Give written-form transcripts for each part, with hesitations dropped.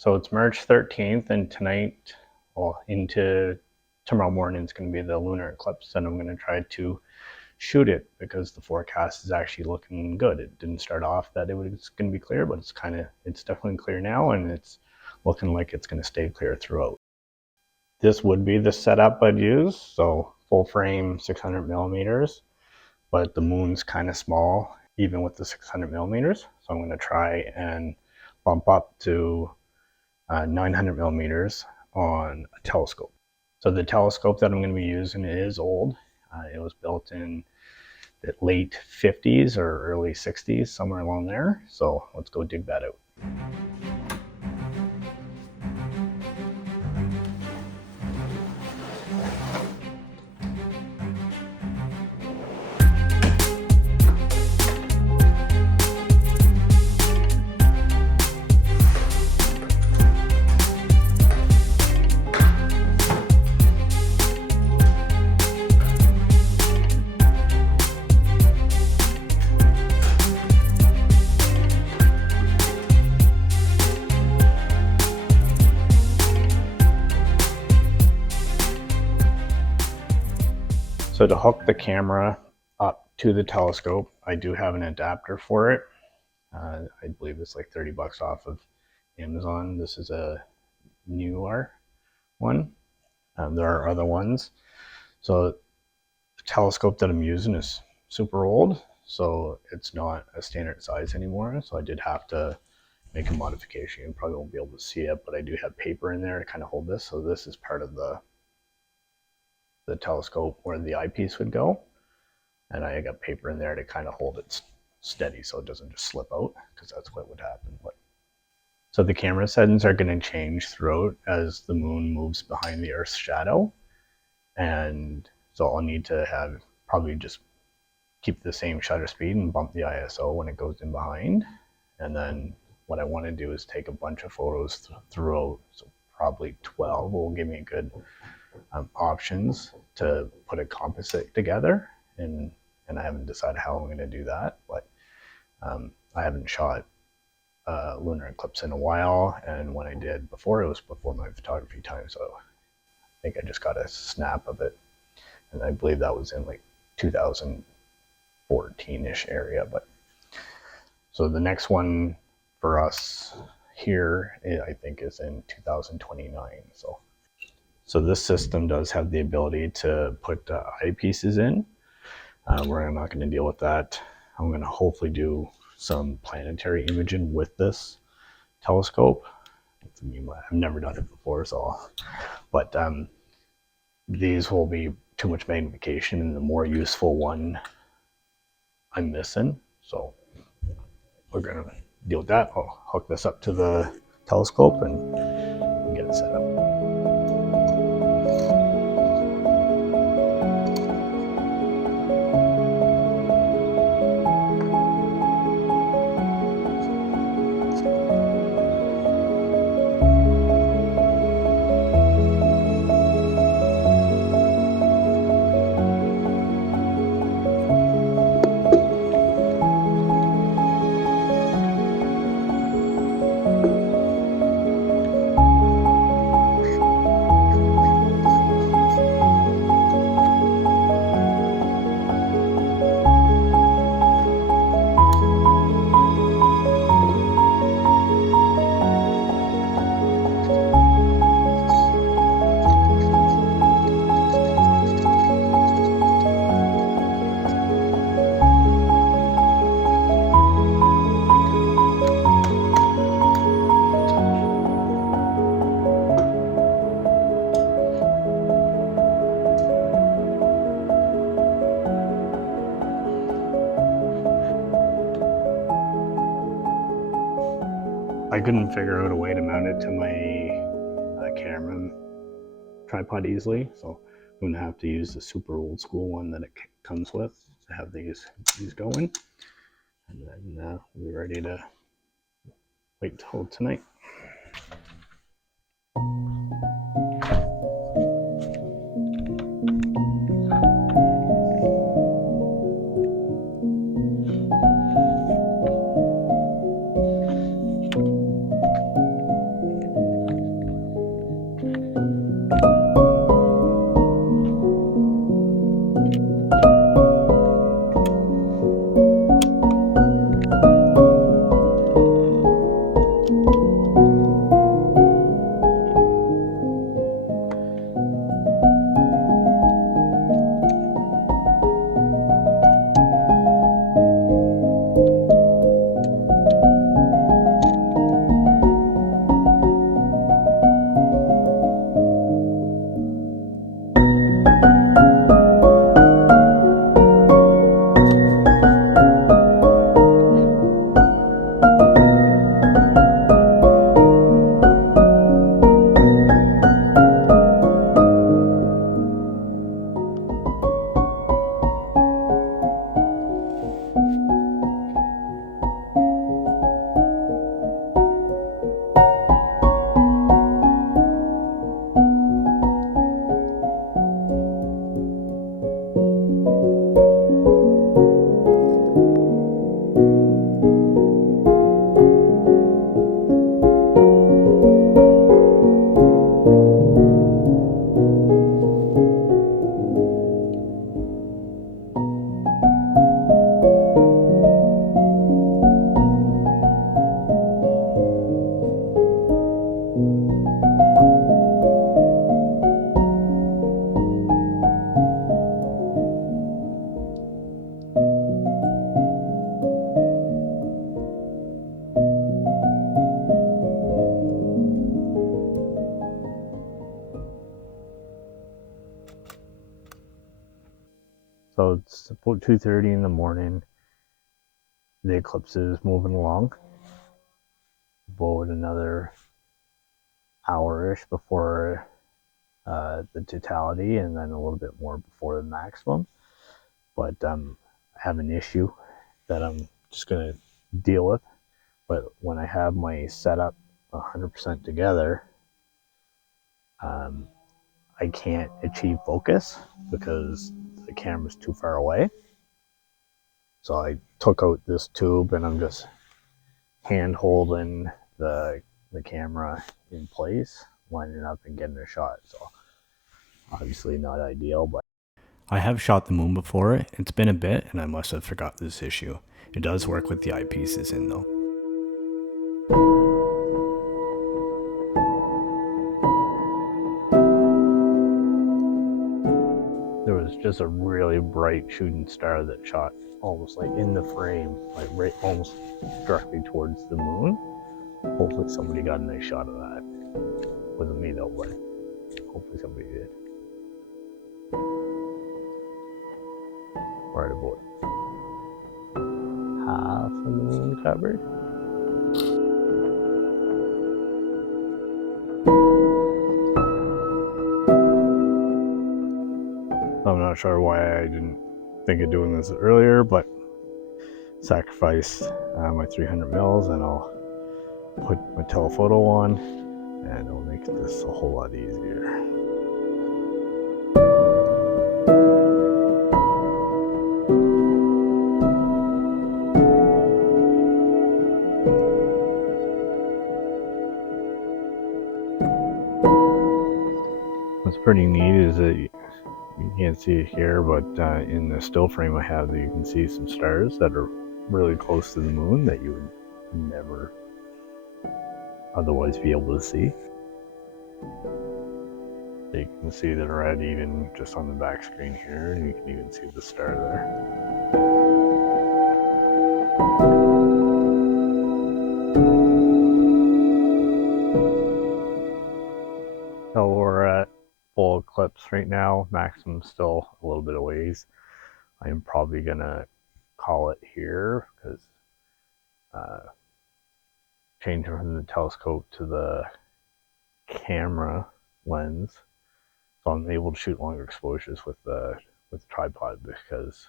So it's March 13th, and tonight, well, into tomorrow morning, it's going to be the lunar eclipse, and I'm going to try to shoot it because the forecast is actually looking good. It didn't start off that it was going to be clear, but it's definitely clear now, and it's looking like it's going to stay clear throughout. This would be the setup I'd use, so full frame 600 millimeters, but the moon's kind of small, even with the 600 millimeters. So I'm going to try and bump up to 900 millimeters on a telescope. So the telescope that I'm going to be using is old. It was built in the late 50s or early 60s, somewhere along there. So let's go dig that out. So to hook the camera up to the telescope, I do have an adapter for it. I believe it's like 30 bucks off of Amazon. This is a newer one. There are other ones. So the telescope that I'm using is super old, so it's not a standard size anymore. So I did have to make a modification. You probably won't be able to see it, but I do have paper in there to kind of hold this. So this is part of the telescope where the eyepiece would go. And I got paper in there to kind of hold it steady so it doesn't just slip out, because that's what would happen. But so the camera settings are going to change throughout as the moon moves behind the Earth's shadow. And so I'll need to have probably just keep the same shutter speed and bump the ISO when it goes in behind. And then what I want to do is take a bunch of photos throughout. So probably 12 will give me good options to put a composite together. And I haven't decided how I'm going to do that, but I haven't shot lunar eclipse in a while, and when I did before, it was before my photography time, so I think I just got a snap of it, and I believe that was in like 2014-ish area. But so the next one for us here, I think, is in 2029. So this system does have the ability to put eyepieces in. We're not going to deal with that. I'm going to hopefully do some planetary imaging with this telescope. I've never done it before, but these will be too much magnification, and the more useful one I'm missing. So we're going to deal with that. I'll hook this up to the telescope and get it set up. I couldn't figure out a way to mount it to my camera tripod easily, so I'm gonna have to use the super old school one that it comes with to have these going, and then we'll be ready to wait till tonight. So it's about 2:30 in the morning. The eclipse is moving along. About another hour-ish before the totality, and then a little bit more before the maximum. But I have an issue that I'm just going to deal with. But when I have my setup 100% together, I can't achieve focus because the camera's too far away. So I took out this tube and I'm just hand holding the camera in place, lining it up and getting a shot. So obviously not ideal, but I have shot the moon before. It's been a bit and I must have forgot this issue. It does work with the eyepieces in though. There was just a really bright shooting star that shot almost like in the frame, like right almost directly towards the moon. Hopefully somebody got a nice shot of that. Wasn't me though, but hopefully somebody did. Right about half of the moon covered. I'm not sure why I didn't think of doing this earlier, but sacrifice my 300 mils and I'll put my telephoto on and it'll make this a whole lot easier. What's pretty neat is that you can't see it here, but in the still frame I have, you can see some stars that are really close to the moon that you would never otherwise be able to see. You can see the red even just on the back screen here, and you can even see the star there. So we're at full eclipse right now. Maximum still a little bit of ways. I am probably gonna call it here because changing from the telescope to the camera lens, so I'm able to shoot longer exposures with the tripod because,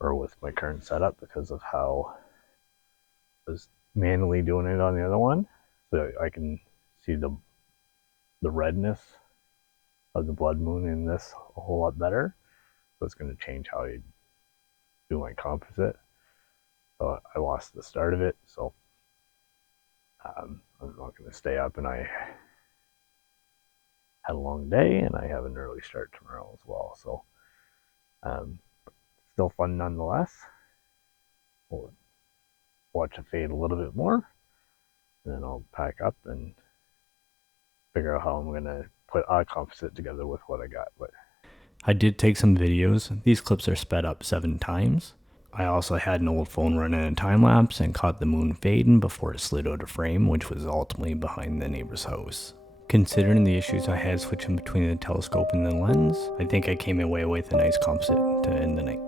or with my current setup, because of how I was manually doing it on the other one. So I can see the redness of the blood moon in this a whole lot better. So it's going to change how I do my composite. So I lost the start of it, so I'm not going to stay up, and I had a long day and I have an early start tomorrow as well. So still fun nonetheless. We'll watch it fade a little bit more, and then I'll pack up and figure out how I'm going to put a composite together with what I got. But I did take some videos. These clips are sped up 7 times. I also had an old phone running a time-lapse and caught the moon fading before it slid out of frame, which was ultimately behind the neighbor's house. Considering the issues I had switching between the telescope and the lens, I think I came away with a nice composite to end the night.